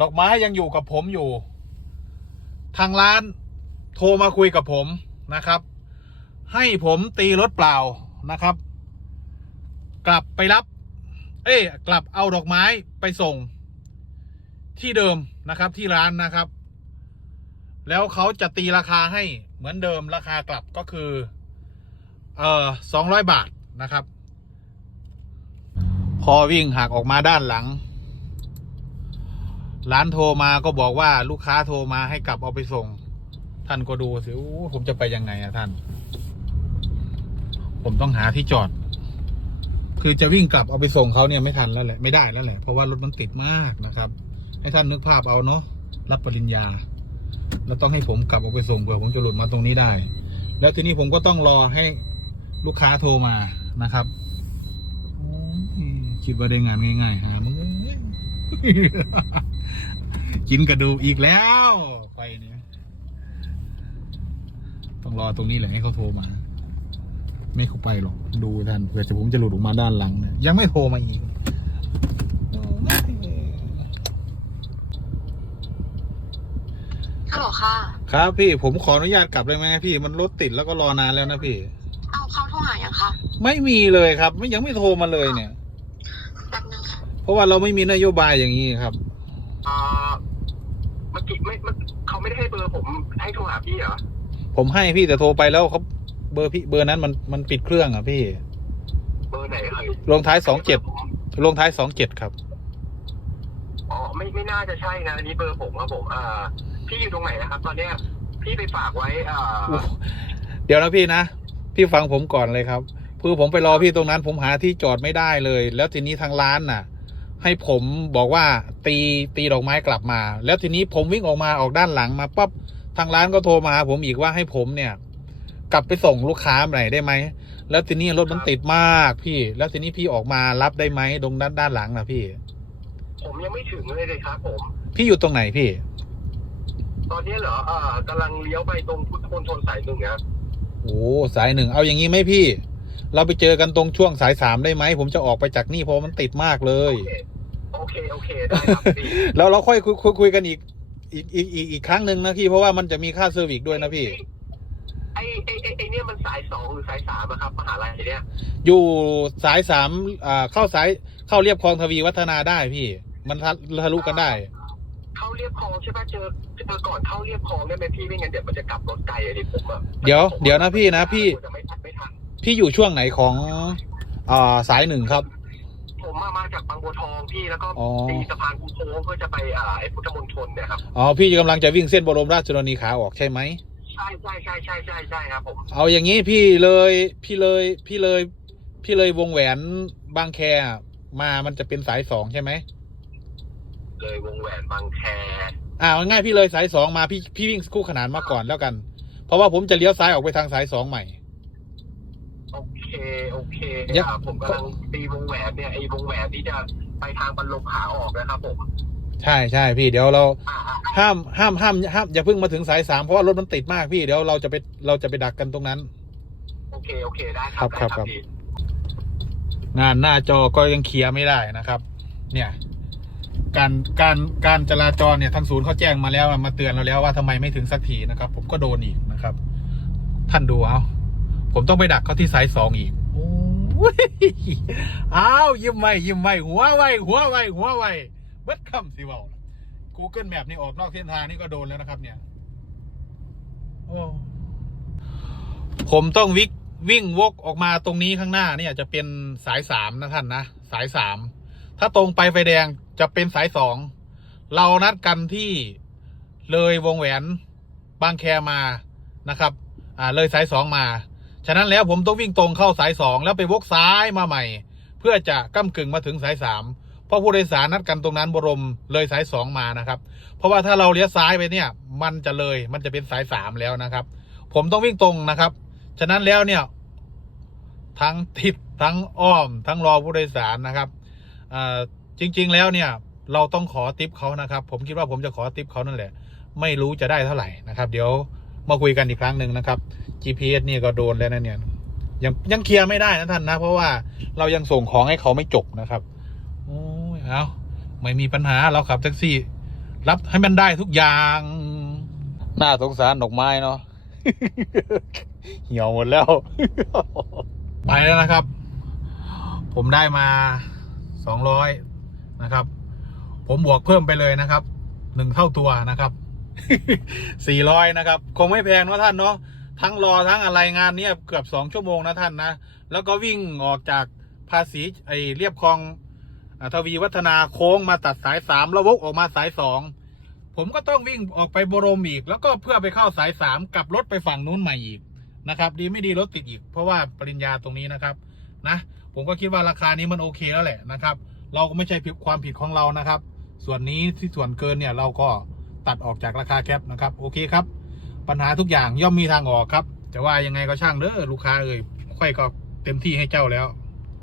ดอกไม้ยังอยู่กับผมอยู่ ทางร้านโทรมาคุยกับผมนะครับ ให้ผมตีรถเปล่านะครับ กลับไปรับ เอ้กลับเอาดอกไม้ไปส่ง ที่เดิมนะครับที่ร้านนะครับ แล้วเขาจะตีราคาให้เหมือนเดิมราคากลับก็คือ เอ่อสองร้อยบาทนะครับ พอวิ่งหักออกมาด้านหลัง ร้านโทรมาก็บอกว่าลูกค้าโทรมาให้กลับเอาไปส่ง ท่านก็ดูสิผมจะไปยังไงอะท่าน ผมต้องหาที่จอด คือจะวิ่งกลับเอาไปส่งเขาเนี่ยไม่ทันแล้วแหละไม่ได้แล้วแหละเพราะว่ารถมันติดมากนะครับ ให้ท่านนึกภาพเอาเนาะรับปริญญา แล้วต้องให้ผมกลับเอาไปส่งเผื่อผมจะหลุดมาตรงนี้ได้ แล้วทีนี้ผมก็ต้องรอให้ลูกค้าโทรมานะครับคิดว่าได้งานง่ายๆหามึงเอ้ย กินกระดูกอีกแล้วไปเนี่ยต้องรอตรงนี้แหละให้เขาโทรมา ไม่เขาไปหรอกดูท่านเผื่อจะผมจะหลุดออกมาด้านหลังเนี่ยยังไม่โทรมาอีกโอ้ยฮัลโหลค่ะ ครับพี่ผมขออนุญาตกลับได้ไหมพี่มันรถติดแล้วก็รอนานแล้วนะพี่ เอาเขาโทรหายังคะไม่มีเลยครับ ไม่ยังไม่โทรมาเลยเนี่ยแป๊บนึงค่ะเพราะว่าเราไม่มีนโยบายอย่างนี้ครับอ่า เมื่อกี้ไม่มันเขาไม่ได้ให้เบอร์ผมให้โทรหาพี่เหรอผมให้พี่แต่โทรไปแล้วเขาเบอร์พี่เบอร์นั้นมันมันปิดเครื่องอะพี่ เบอร์ไหนเอ่ยลงท้ายสองเจ็ดลงท้ายสองเจ็ดครับ อ๋อไม่ไม่น่าจะใช่นะอันนี้เบอร์ผมครับผมอ่าพี่อยู่ตรงไหนนะครับ ตอนเนี้ยพี่ไปฝากไว้อ่า เดี๋ยวนะพี่นะ พี่ฟังผมก่อนเลยครับคือผมไปรอพี่ตรงนั้น ผมหาที่จอดไม่ได้เลย แล้วทีนี้ทางร้านน่ะ ให้ผมบอกว่าตีตีดอกไม้กลับมา แล้วทีนี้ผมวิ่งออกมาออกด้านหลังมาปั๊บทางร้านก็โทรมาหาผมอีกว่าให้ผมเนี่ย กลับไปส่งลูกค้าหน่อยได้ไหมแล้วทีนี้รถมันติดมากพี่ แล้วทีนี้พี่ออกมารับได้ไหมตรงด้านด้านหลังนะพี่ ผมยังไม่ถึงเลยเลยครับผม พี่อยู่ตรงไหนพี่ ตอนนี้เหรออ่ากำลังเลี้ยวไปตรงพุทธมณฑลสายหนึ่งนะโอ้สายหนึ่งเอาอย่างนี้ไหมพี่ เราไปเจอกันตรงช่วงสายสามได้ไหมผมจะออกไปจากนี่เพราะมันติดมากเลย โอเค โอเคโอเคได้ครับพี่แล้วเราค่อยคุยคุยคุยกันอีกอีกอีกอีกอีกครั้งหนึ่งนะพี่เพราะว่ามันจะมีค่าเซอร์วิสด้วยนะพี่ ไอไอไอไอเนี่ยมันสายสองหรือสายสามอะครับมหาลัยเนี่ยอยู่สายสามอ่าเข้าสายเข้าเรียบคลองทวีวัฒนาได้พี่ มันทะทะลุกันได้ เข้าเรียบคลองใช่ปะเจอเจอก่อนเข้าเรียบคลองได้ไหมพี่ไม่งั้นเดี๋ยวมันจะกลับรถไกลอะดิผมอะเดี๋ยวเดี๋ยวนะพี่นะพี่จะไม่ทันไม่ทันพี่อยู่ช่วงไหนของอ่าสายหนึ่งครับ ผมมามาจากบางบัวทองพี่แล้วก็อ๋อ ตีสะพานภูโค้งเพื่อจะไปอ่าไอ้พุทธมณฑลเนี่ยครับอ๋อพี่กำลังจะวิ่งเส้นบรมราชชนนีขาออกใช่ไหม ใช่ใช่ใช่ใช่ใช่ใช่ครับผมเอาอย่างนี้พี่เลยพี่เลยพี่เลย พี่เลยวงแหวนบางแคมามันจะเป็นสายสองใช่ไหมเลยวงแหวนบางแคอ่าเอาง่ายพี่เลยสายสองมาพี่พี่วิ่งคู่ขนานมาก่อนแล้วกัน เพราะว่าผมจะเลี้ยวซ้ายออกไปทางสายสองใหม่โอ เคโอเคเดี๋ยว อ่าผมกำลังตีวงแหวนเนี่ยไอ้วงแหวนที่จะไปทางบรรลมขาออกนะครับผมใช่ใช่พี่เดี๋ยวเราอ่าอ่าห้ามห้ามห้ามห้ามอย่าเพิ่งมาถึงสายสามเพราะว่ารถมันติดมากพี่เดี๋ยวเราจะไปเราจะไปดักกันตรงนั้น โอเคโอเคได้คครัรับบได้ครับครับพี่งานหน้าจอก็ยังเคลียร์ไม่ได้นะครับ เนี่ย การการการจราจรเนี่ยทางศูนย์เขาแจ้งมาแล้วมาเตือนเราแล้วว่าทำไมไม่ถึงสักทีนะครับ ผมก็โดนอีกนะครับ ท่านดูเอา ผมต้องไปดักเขาที่สายสองอีกอ้ยอ้าวยิ้มไว้ยิ้มไว้หัวไว้หัวไว้หัวไว้เบิดคำสิเว่า Google Map นี่ออกนอกเส้นทางนี่ก็โดนแล้วนะครับ เนี่ยผมต้องวิกวิ่งวกออกมาตรงนี้ข้างหน้าเนี่ยจะเป็นสายสามนะท่านนะสายสามถ้าตรงไปไฟแดงจะเป็นสายสองเรานัดกันที่เลยวงแหวนบางแคมานะครับ อ่าเลยสายสองมา ฉะนั้นแล้วผมต้องวิ่งตรงเข้าสายสองแล้วไปวกซ้ายมาใหม่ เพื่อจะก้ากึ่งมาถึงสายสามเพราะผู้โดยสารนัดกันตรงนั้นบรมเลยสายสองมานะครับ เพราะว่าถ้าเราเลี้ยวซ้ายไปเนี่ยมันจะเลยมันจะเป็นสายสามแล้วนะครับ ผมต้องวิ่งตรงนะครับ ฉะนั้นแล้วเนี่ยทั้งติดทั้งอ้อม ทั้งรอผู้โดยสารนะครับจริง ๆ แล้วเนี่ยเราต้องขอติปเขานะครับ ผมคิดว่าผมจะขอติปเขานั่นแหละ ไม่รู้จะได้เท่าไหร่นะครับ เดี๋ยว มาคุยกันอีกครั้งหนึ่งนะครับ GPS นี่ก็โดนแล้วนะเนี่ยยังยังเคลียร์ไม่ได้นะท่านนะ เพราะว่าเรายังส่งของให้เขาไม่จบนะครับโอ้ยเอาไม่มีปัญหาเราขับแท็กซี่ รับให้มันได้ทุกอย่างน่าสงสารดอกไม้เนาะเหี่ยวหมดแล้ว ไปแล้วนะครับ ผมได้มาสองร้อยนะครับ ผมบวกเพิ่มไปเลยนะครับหนึ่งเท่าตัวนะครับ สี่ร้อยนะครับ คงไม่แพงเนอะท่านเนาะทั้งรอทั้งอะไรงานเนี้ยเกือบสองชั่วโมงนะท่านนะ แล้วก็วิ่งออกจากภาษีไอเรียบคลองอทวีวัฒนาโค้งมาตัดสายสามแล้ววกออกมาสายสองผมก็ต้องวิ่งออกไปบรมอีก แล้วก็เพื่อไปเข้าสายสามกลับรถไปฝั่งนู้นใหม่อีกนะครับ ดีไม่ดีรถติดอีก เพราะว่าปริญญาตรงนี้นะครับนะผมก็คิดว่าราคานี้มันโอเคแล้วแหละนะครับ เราก็ไม่ใช่ผิดความผิดของเรานะครับ ส่วนนี้ที่ส่วนเกินเนี่ยเราก็ ตัดออกจากราคาแคปนะครับโอเคครับ ปัญหาทุกอย่างย่อมมีทางออกครับ แต่ว่ายังไงก็ช่างเด้อลูกค้าเอ่ยค่อยก็เต็มที่ให้เจ้าแล้ว